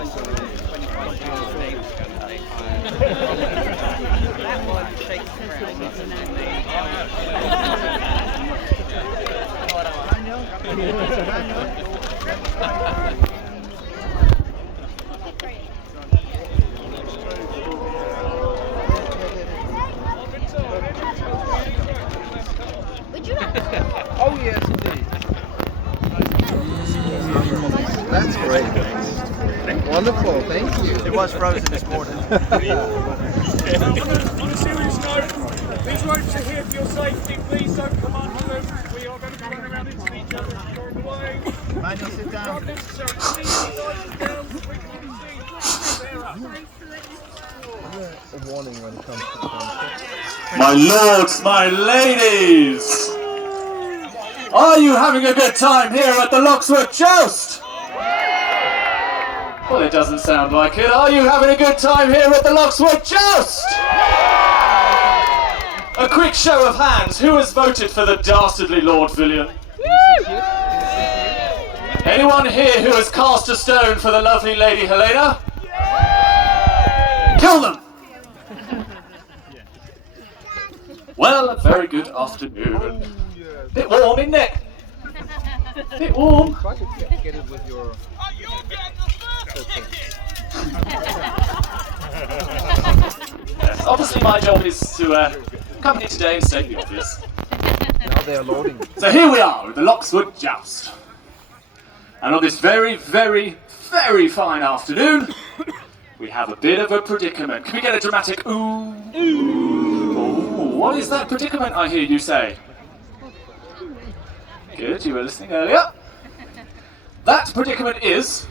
Oh yes, indeed. That's great. Wonderful, thank you. It was frozen this morning. On a serious note, these ropes are here for your safety. Please don't come under them. We are going to be running around into each other along the way. Manuel, sit down. Not necessary. Please sit down so we can see. A warning when it comes to contact. My lords, my ladies! Are you having a good time here at the Loxwood Joust? Well, it doesn't sound like it. Are you having a good time here at the Loxwood Joust? A quick show of hands. Who has voted for the dastardly Lord Villian? Anyone here who has cast a stone for the lovely Lady Helena? Kill them! Well, a very good afternoon. Bit warm, isn't it? Bit warm. Try to get it with your... Yes, obviously my job is to come here today and state the obvious. Now they are loading. So here we are with the Loxwood Joust. And on this very, very, very fine afternoon, we have a bit of a predicament. Can we get a dramatic ooh? Ooh, what is that predicament, I hear you say? Good, you were listening earlier. That predicament is,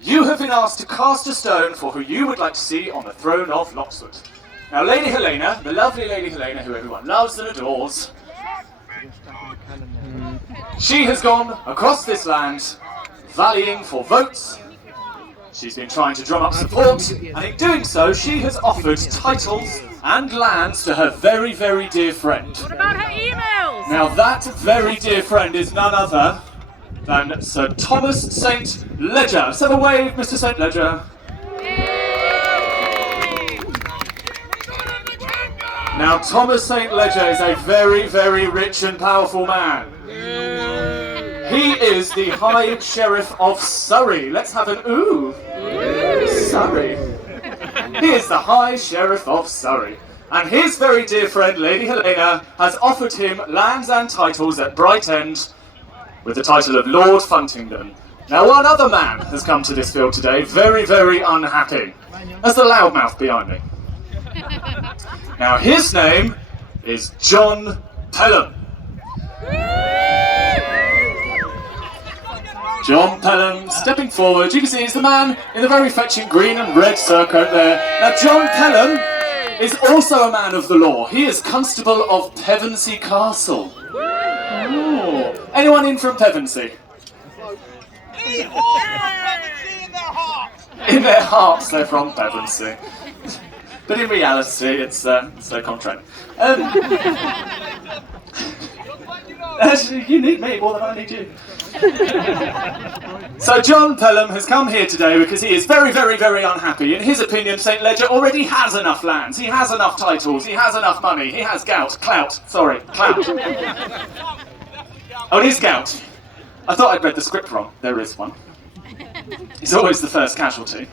you have been asked to cast a stone for who you would like to see on the throne of Loxwood. Now Lady Helena, the lovely Lady Helena who everyone loves and adores, she has gone across this land rallying for votes. She's been trying to drum up support, and in doing so, she has offered titles and lands to her very, very dear friend. What about her emails? Now that very dear friend is none other than Sir Thomas St. Ledger. Let's have a wave, Mr. St. Ledger. Now Thomas St. Ledger is a very, very rich and powerful man. He is the High Sheriff of Surrey. Let's have an ooh. Surrey. He is the High Sheriff of Surrey. And his very dear friend, Lady Helena, has offered him lands and titles at Bright End with the title of Lord Funtingdon. Now one other man has come to this field today, very, very unhappy. That's the loudmouth behind me. Now his name is John Pelham. John Pelham stepping forward. You can see he's the man in the very fetching green and red surcoat there. Now John Pelham is also a man of the law. He is Constable of Pevensey Castle. Ooh. Anyone in from Pevensey? In their hearts they're from Pevensey. But in reality it's their contract. You need me more than I need you. So John Pelham has come here today because he is very, very, very unhappy. In his opinion, St. Ledger already has enough lands, he has enough titles, he has enough money, he has clout. Oh, it is gout. I thought I'd read the script wrong. There is one. He's always the first casualty.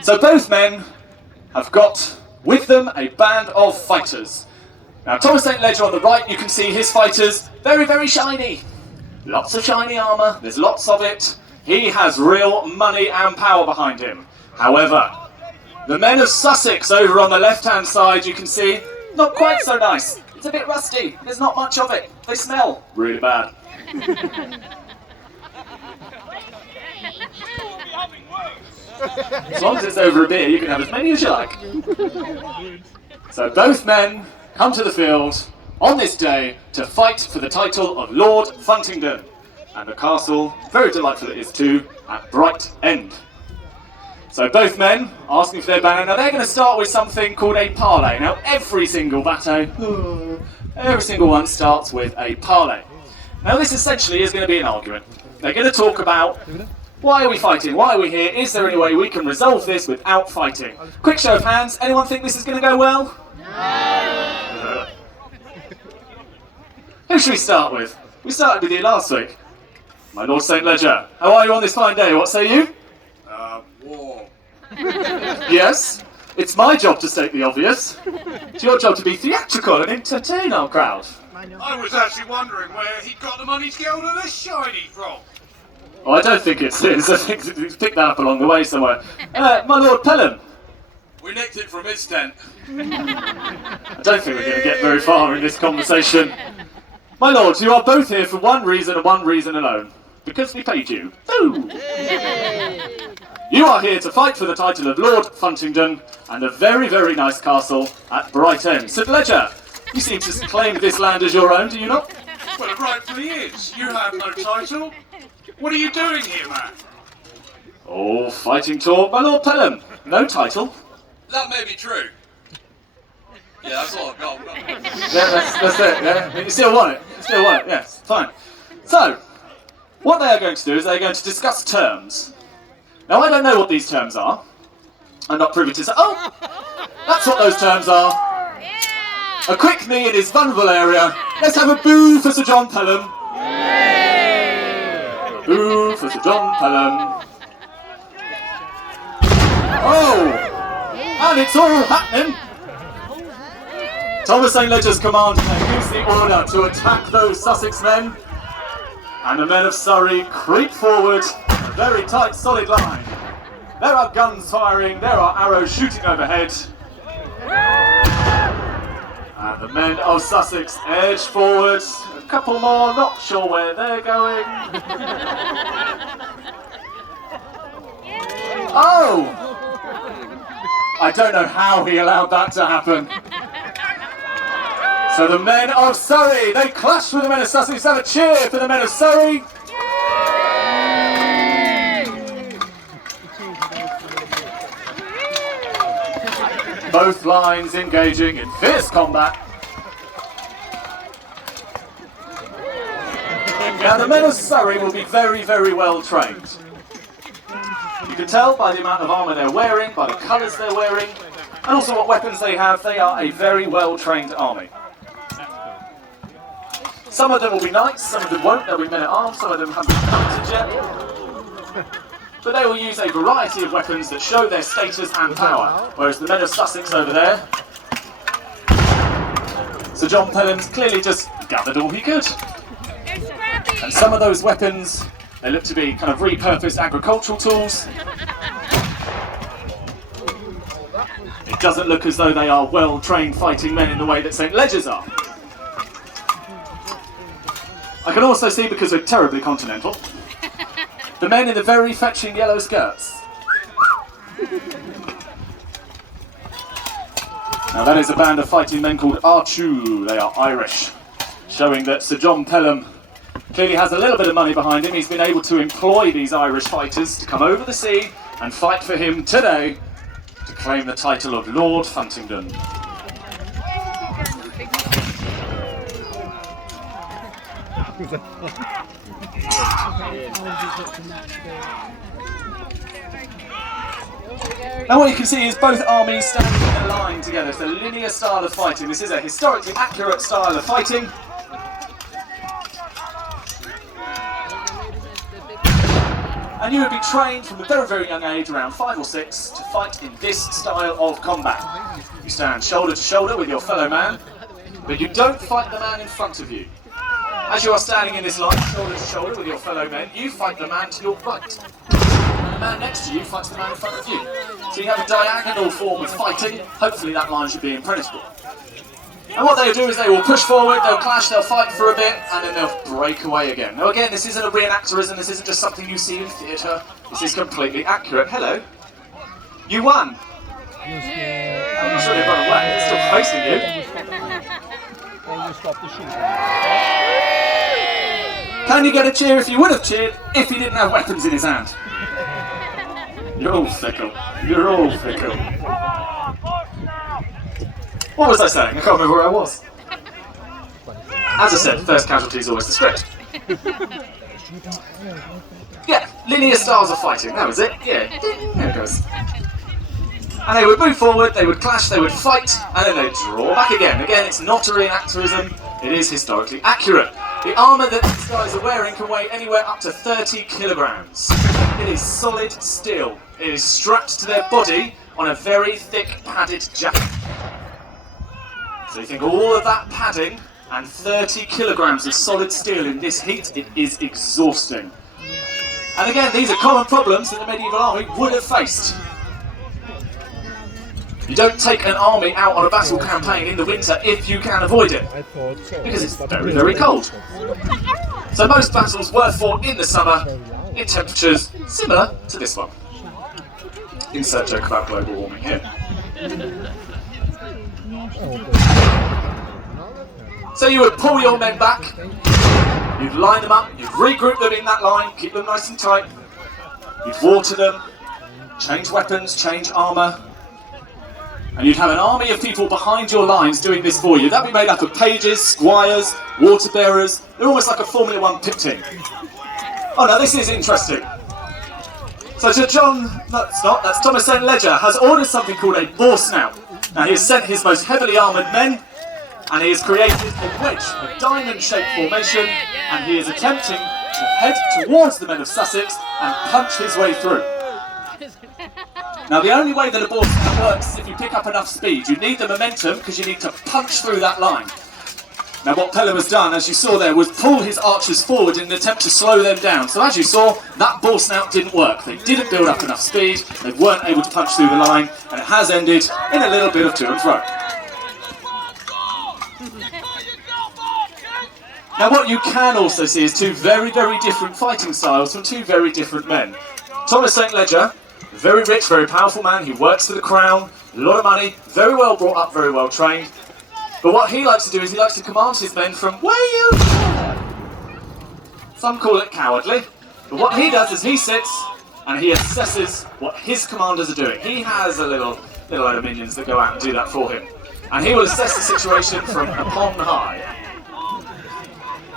So both men have got with them a band of fighters. Now Thomas St. Ledger on the right, you can see his fighters, very, very shiny. Lots of shiny armour, there's lots of it. He has real money and power behind him. However, the men of Sussex over on the left-hand side, you can see, not quite so nice. It's a bit rusty, there's not much of it. They smell really bad. As long as it's over a beer, you can have as many as you like. So both men come to the field on this day to fight for the title of Lord Funtingdon. And the castle, very delightful it is too, at Bright End. So both men asking for their banner. Now they're going to start with something called a parley. Now every single bateau, every single one starts with a parley. Now this essentially is going to be an argument. They're going to talk about Why are we fighting? Why are we here? Is there any way we can resolve this without fighting? Quick show of hands. Anyone think this is going to go well? No. Who should we start with? We started with you last week. My Lord St. Ledger, how are you on this fine day? What say you? War. Yes, it's my job to state the obvious. It's your job to be theatrical and entertain our crowd. I was actually wondering where he got the money to get all of this shiny from. Oh, I don't think it's his. I think he's picked that up along the way somewhere. My Lord Pelham. We nicked it from his tent. I don't think we're going to get very far in this conversation. My lords, you are both here for one reason and one reason alone. Because we paid you. Boo! You are here to fight for the title of Lord Funtingdon and a very, very nice castle at Bright End. St. Ledger, you seem to claim this land as your own, do you not? Well, it rightfully is. You have no title. What are you doing here, man? Oh, fighting talk. My Lord Pelham, no title. That may be true. Yeah, that's all I've got. Yeah, that's it, yeah. You still want it. You still want it, yes. Fine. So, what they are going to do is they're going to discuss terms. Now, I don't know what these terms are. I'm not privy to say. Oh! That's what those terms are. A quick knee in his vulnerable area. Let's have a boo for Sir John Pelham. Boo for Sir John Pelham. Oh! And it's all happening. Thomas St. Ledger's command gives the order to attack those Sussex men. And the men of Surrey creep forward in a very tight, solid line. There are guns firing, there are arrows shooting overhead. And the men of Sussex edge forward. A couple more, not sure where they're going. Oh! I don't know how he allowed that to happen. So the men of Surrey, they clash with the men of Sussex. Have a cheer for the men of Surrey. Both lines engaging in fierce combat. Now the men of Surrey will be very, very well trained. You can tell by the amount of armour they're wearing, by the colours they're wearing, and also what weapons they have. They are a very well trained army. Some of them will be knights, some of them won't. They'll be men at arms, some of them haven't been counted yet. But they will use a variety of weapons that show their status and power. Whereas the men of Sussex over there, Sir John Pelham's clearly just gathered all he could. And some of those weapons, they look to be kind of repurposed agricultural tools. It doesn't look as though they are well-trained fighting men in the way that St. Ledger's are. I can also see, because we're terribly continental, the men in the very fetching yellow skirts. Now that is a band of fighting men called Archu. They are Irish, showing that Sir John Pelham clearly has a little bit of money behind him. He's been able to employ these Irish fighters to come over the sea and fight for him today to claim the title of Lord Funtingdon. Now what you can see is both armies standing in a line together. It's a linear style of fighting. This is a historically accurate style of fighting. And you would be trained from a very, very young age, around 5 or 6, to fight in this style of combat. You stand shoulder to shoulder with your fellow man, but you don't fight the man in front of you. As you are standing in this line, shoulder to shoulder with your fellow men, you fight the man to your right. And the man next to you fights the man in front of you. So you have a diagonal form of fighting. Hopefully that line should be impenetrable. And what they'll do is they will push forward, they'll clash, they'll fight for a bit, and then they'll break away again. Now again, this isn't a reenactorism, this isn't just something you see in theatre. This is completely accurate. Hello. You won. I'm sure they've run away, they're still facing you. Can you get a cheer if you would have cheered if he didn't have weapons in his hand? You're all fickle. You're all fickle. What was I saying? I can't remember where I was. As I said, first casualty is always the script. Yeah, linear styles of fighting, that was it, yeah, there it goes. And they would move forward, they would clash, they would fight, and then they'd draw back again. Again, it's not a reenactorism, it is historically accurate. The armour that these guys are wearing can weigh anywhere up to 30 kilograms. It is solid steel. It is strapped to their body on a very thick padded jacket. So you think all of that padding and 30 kilograms of solid steel in this heat, it is exhausting. And again, these are common problems that the medieval army would have faced. You don't take an army out on a battle campaign in the winter if you can avoid it, because it's very, very cold. So most battles were fought in the summer, in temperatures similar to this one. Insert joke about global warming here. So you would pull your men back, you'd line them up, you'd regroup them in that line, keep them nice and tight, you'd water them, change weapons, change armour, and you'd have an army of people behind your lines doing this for you. That'd be made up of pages, squires, water bearers. They're almost like a Formula 1 pit team. Oh no, this is interesting. So Sir John, that's Thomas St. Leger, has ordered something called a boar snout. Now he has sent his most heavily armoured men, and he has created a wedge, a diamond-shaped formation, and he is attempting to head towards the men of Sussex and punch his way through. Now the only way that a boar snout works is if you pick up enough speed. You need the momentum because you need to punch through that line. Now what Pelham has done, as you saw there, was pull his archers forward in an attempt to slow them down. So as you saw, that boar snout didn't work. They didn't build up enough speed, they weren't able to punch through the line, and it has ended in a little bit of to and fro. Now what you can also see is two very, very different fighting styles from two very different men. Thomas St. Leger, very rich, very powerful man, he works for the crown, a lot of money, very well brought up, very well trained. But what he likes to do is he likes to command his men from way over there. Some call it cowardly, but what he does is he sits and he assesses what his commanders are doing. He has a little load of minions that go out and do that for him. And he will assess the situation from upon high.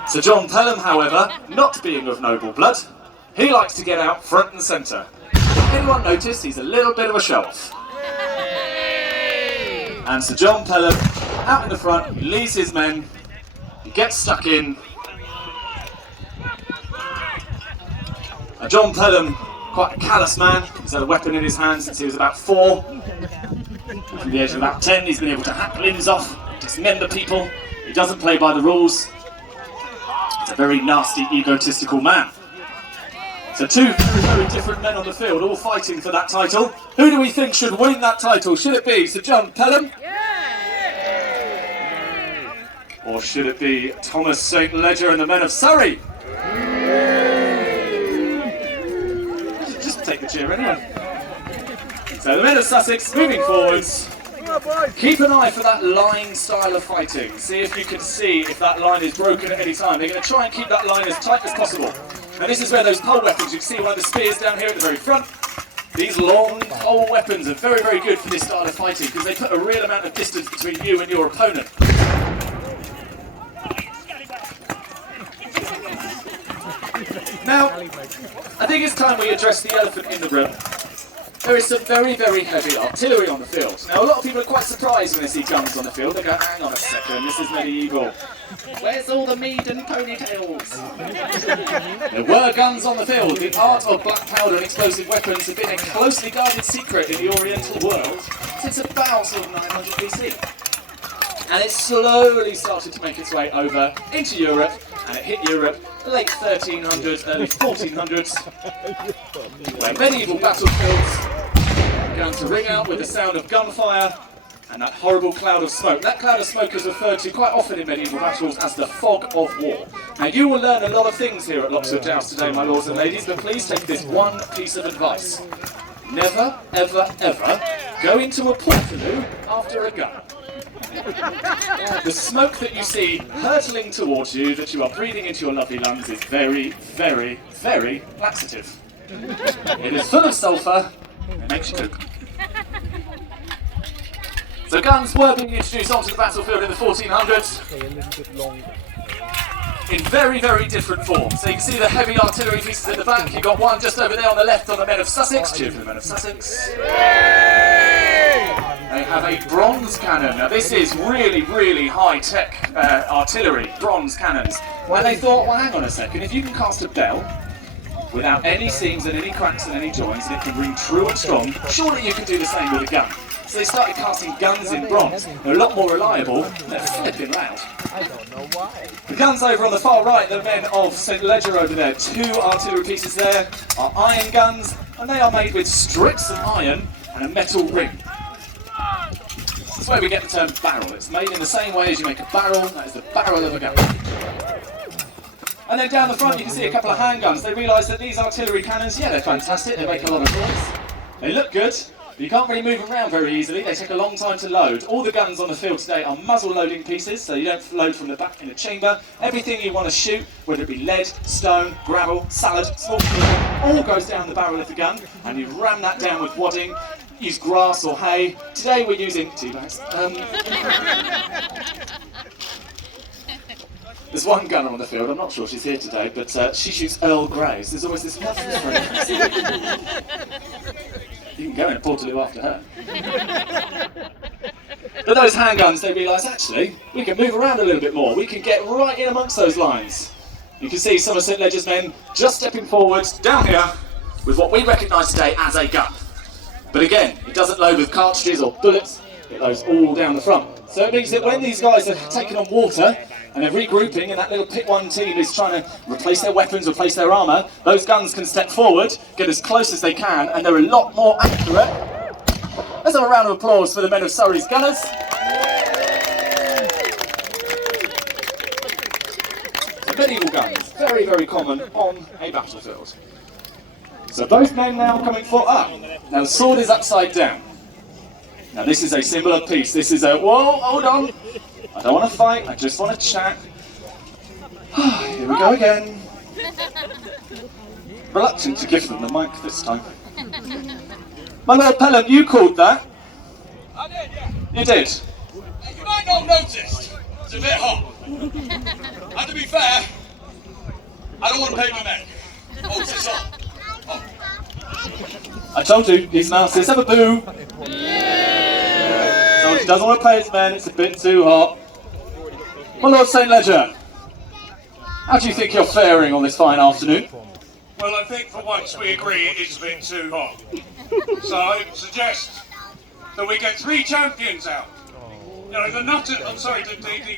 Sir John Pelham, however, not being of noble blood, he likes to get out front and centre. Anyone notice he's a little bit of a show-off? And Sir John Pelham, out in the front, he leads his men, he gets stuck in. Now John Pelham, quite a callous man, he's had a weapon in his hand since he was about 4. From the age of about 10, he's been able to hack limbs off, dismember people. He doesn't play by the rules. He's a very nasty, egotistical man. So two very, very different men on the field, all fighting for that title. Who do we think should win that title? Should it be Sir John Pelham? Or should it be Thomas St. Leger and the men of Surrey? Just take the cheer anyway. So the men of Sussex moving forwards. Keep an eye for that line style of fighting. See if you can see if that line is broken at any time. They're going to try and keep that line as tight as possible. And this is where those pole weapons, you can see one of the spears down here at the very front. These long pole weapons are very, very good for this style of fighting because they put a real amount of distance between you and your opponent. Now, I think it's time we address the elephant in the room. There is some very, very heavy artillery on the field. Now, a lot of people are quite surprised when they see guns on the field. They go, hang on a second, this is medieval. Where's all the mead and ponytails? There were guns on the field. The art of black powder and explosive weapons have been a closely guarded secret in the Oriental world since about sort of 900 BC. And it slowly started to make its way over into Europe, and it hit Europe late 1300s, early 1400s, where medieval battlefields began to ring out with the sound of gunfire and that horrible cloud of smoke. That cloud of smoke is referred to quite often in medieval battles as the fog of war. Now you will learn a lot of things here at Loxwood Joust today, my lords and ladies, but please take this one piece of advice. Never, ever, ever go into a portaloo after a gun. The smoke that you see hurtling towards you, that you are breathing into your lovely lungs, is very, very, very laxative. It is full of sulphur, it makes you poop. So guns were being introduced onto the battlefield in the 1400s. in very, very different forms. So you can see the heavy artillery pieces in the back. You've got one just over there on the left on the men of Sussex. Cheer for the men of Sussex. They have a bronze cannon. Now this is really, really high-tech artillery, bronze cannons. Well, they thought, well, hang on a second, if you can cast a bell without any seams and any cracks and any joints, and it can ring true and strong, surely you can do the same with a gun. So they started casting guns in bronze. They're a lot more reliable, and they're flipping loud. I don't know why. The guns over on the far right, the men of St. Ledger over there, 2 artillery pieces there, are iron guns, and they are made with strips of iron and a metal ring. That's where we get the term barrel. It's made in the same way as you make a barrel, that is the barrel of a gun. And then down the front you can see a couple of handguns. They realise that these artillery cannons, yeah, they're fantastic, they make a lot of noise. They look good, but you can't really move them around very easily. They take a long time to load. All the guns on the field today are muzzle loading pieces, so you don't load from the back in a chamber. Everything you want to shoot, whether it be lead, stone, gravel, salad, small all goes down the barrel of the gun, and you ram that down with wadding. Use grass or hay. Today we're using tea bags. There's one gunner on the field, I'm not sure she's here today, but she shoots Earl Greys. There's always this lovely friend. You can go in at Portaloo after her. But those handguns, they realise, actually, we can move around a little bit more. We can get right in amongst those lines. You can see some of St. Ledger's men just stepping forward, down here, with what we recognise today as a gun. But again, it doesn't load with cartridges or bullets, it loads all down the front. So it means that when these guys are taking on water, and they're regrouping, and that little Pit 1 team is trying to replace their weapons, replace their armour, those guns can step forward, get as close as they can, and they're a lot more accurate. Let's have a round of applause for the men of Surrey's gunners. So medieval guns, very, very common on a battlefield. So both men now coming for up. Now the sword is upside down. Now this is a symbol of peace. This is a, whoa, hold on. I don't want to fight, I just want to chat. Here we go again. Reluctant to give them the mic this time. My Lord Pelham, you called that? I did, yeah. You did? You might not have noticed. It's a bit hot. And to be fair, I don't want to pay my men. Oh, it's hot. Oh. I told you, he's nasty. Let's have a boo. So he doesn't want to pay his men, it's a bit too hot. My Lord St. Ledger, how do you think you're faring on this fine afternoon? Well, I think for once we agree it is a bit too hot. So I suggest that we get 3 champions out. You know, the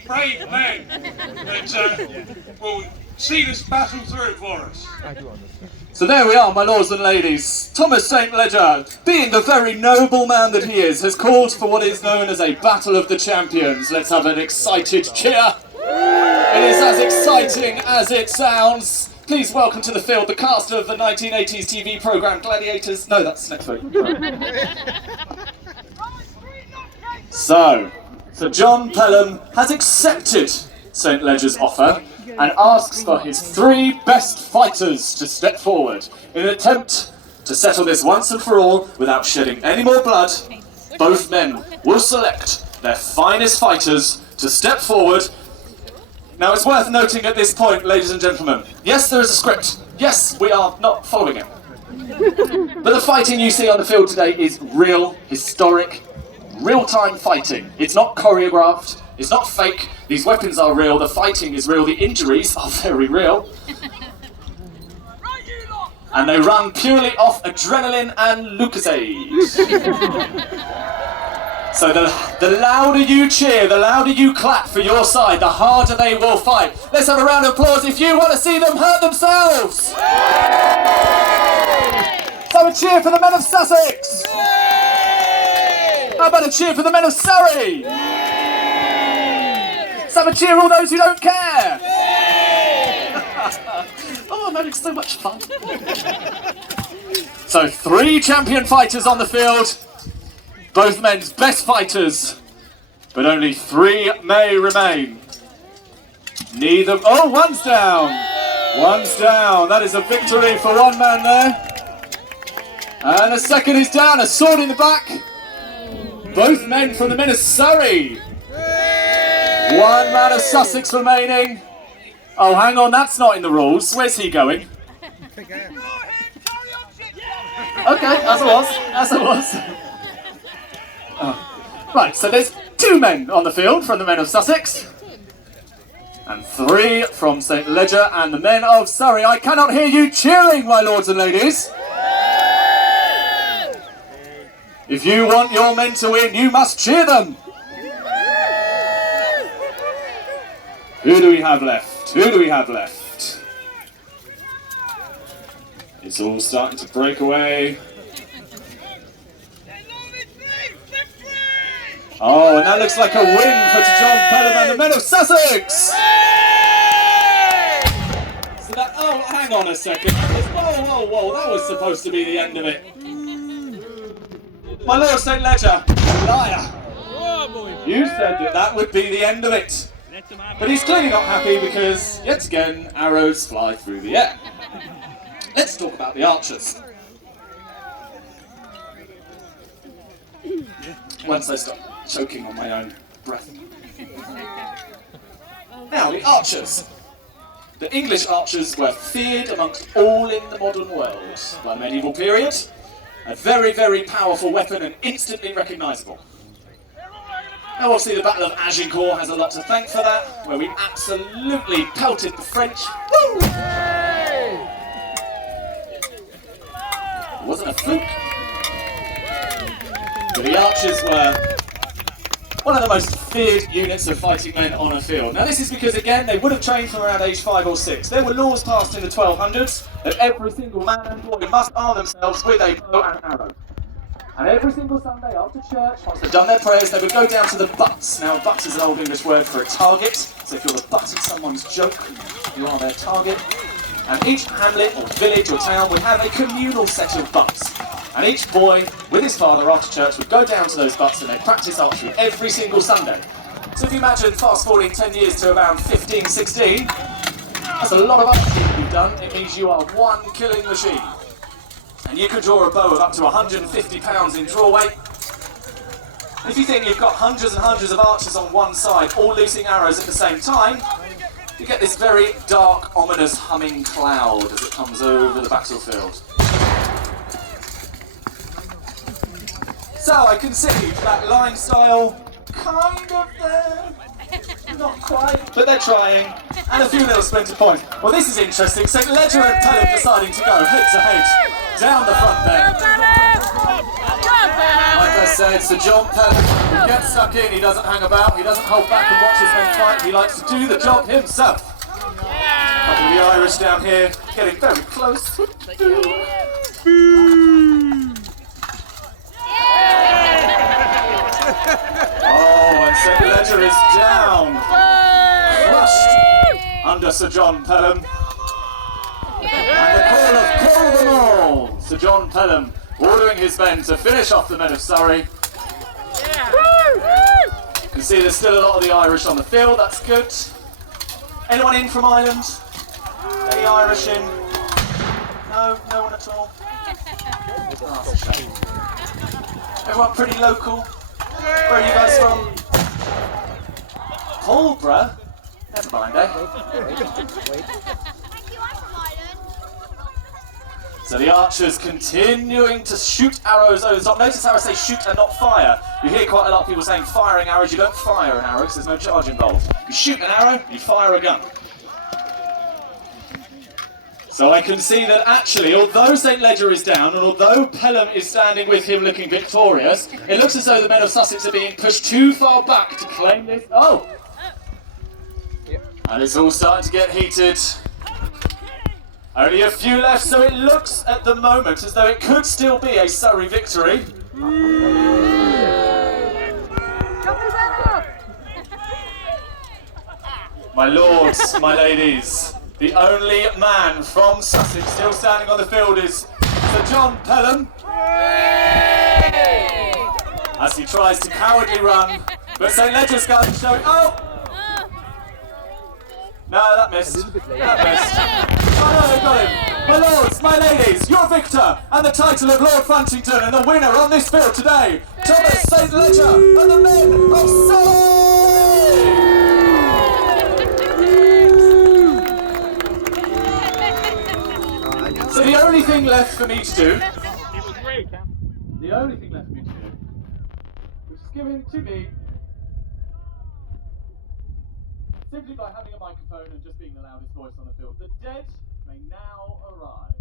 brave men that will see this battle through for us. So there we are, my lords and ladies. Thomas St. Ledger, being the very noble man that he is, has called for what is known as a Battle of the Champions. Let's have an excited cheer. It is as exciting as it sounds. Please welcome to the field the cast of the 1980s TV programme Gladiators. No, that's next week. So John Pelham has accepted St. Ledger's offer and asks for his 3 best fighters to step forward in an attempt to settle this once and for all without shedding any more blood. Both men will select their finest fighters to step forward. Now it's worth noting at this point, ladies and gentlemen, yes, there is a script. Yes, we are not following it. But the fighting you see on the field today is real, historic, real-time fighting. It's not choreographed. It's not fake, these weapons are real, the fighting is real, the injuries are very real. And they run purely off adrenaline and Lucozade. So the louder you cheer, the louder you clap for your side, the harder they will fight. Let's have a round of applause if you want to see them hurt themselves. So a cheer for the men of Sussex. How about a cheer for the men of Surrey? Let's have a cheer all those who don't care. Oh, I'm having so much fun. So 3 champion fighters on the field. Both men's best fighters, but only 3 may remain. Neither. Oh, one's down. One's down. That is a victory for one man there. And a second is down. A sword in the back. Both men from the men of Surrey. One man of Sussex remaining. Oh, hang on, that's not in the rules. Where's he going? Okay, as it was. As it was. Oh. Right, so there's 2 men on the field from the men of Sussex. And 3 from St. Ledger and the men of Surrey. I cannot hear you cheering, my lords and ladies. If you want your men to win, you must cheer them. Who do we have left? Who do we have left? It's all starting to break away. Oh, and that looks like a win for John Pelham and the men of Sussex! So that, oh, hang on a second. Whoa, whoa, that was supposed to be the end of it. My Lord St. Ledger, liar. You said that that would be the end of it. But he's clearly not happy because, yet again, arrows fly through the air. Let's talk about the archers. Once I stop choking on my own breath. Now, the archers. The English archers were feared amongst all in the modern world by the medieval period. A very, very powerful weapon and instantly recognisable. Now obviously the Battle of Agincourt has a lot to thank for that, where we absolutely pelted the French. Woo! It wasn't a fluke. But the archers were one of the most feared units of fighting men on a field. Now this is because, again, they would have trained from around age 5 or 6. There were laws passed in the 1200s that every single man and boy must arm themselves with a bow and arrow. And every single Sunday after church, once they've done their prayers, they would go down to the butts. Now, butts is an old English word for a target. So if you're the butt of someone's joke, you are their target. And each hamlet or village or town would have a communal set of butts. And each boy, with his father after church, would go down to those butts and they'd practice archery every single Sunday. So if you imagine fast forwarding 10 years to around 15, 16, that's a lot of archery you've done. It means you are one killing machine. And you can draw a bow of up to 150 pounds in draw weight. If you think you've got hundreds and hundreds of archers on one side, all loosing arrows at the same time, you get this very dark, ominous humming cloud as it comes over the battlefield. So I can see that line style kind of there, not quite, but they're trying, and a few little splinter points. Well, this is interesting. St. Ledger and Pelham deciding to go head to head down the front there. Like I said, Sir John Pelham gets stuck in. He doesn't hang about. He doesn't hold back and watch his men fight. He likes to do the job himself. Couple of the Irish down here getting very close. Oh, and St. Ledger is down, crushed under Sir John Pelham. And the call of call them all. Sir John Pelham ordering his men to finish off the men of Surrey. You can see there's still a lot of the Irish on the field, that's good. Anyone in from Ireland? Any Irish in? No, no one at all? Oh, that's a shame. Everyone pretty local? Where are you guys from? Holborough? Never mind, eh? So the archers continuing to shoot arrows over the top. Notice how I say shoot and not fire. You hear quite a lot of people saying firing arrows. You don't fire an arrow because there's no charge involved. You shoot an arrow, you fire a gun. So I can see that actually, although St. Ledger is down, and although Pelham is standing with him looking victorious, it looks as though the men of Sussex are being pushed too far back to claim this. Oh! And it's all starting to get heated. Only a few left, so it looks at the moment as though it could still be a Surrey victory. My lords, my ladies, the only man from Sussex still standing on the field is Sir John Pelham. As he tries to cowardly run, but St. Ledger's gun showing. Oh! No, that missed. That missed. Oh no, they got him. My lords, my ladies, your victor and the title of Lord Funtington and the winner on this field today, Thomas St. Ledger and the men of Surrey! only thing left for me to do, It was great. the only thing left for me to do, which is given to me simply by having a microphone and just being the loudest voice on the field. The dead may now arrive.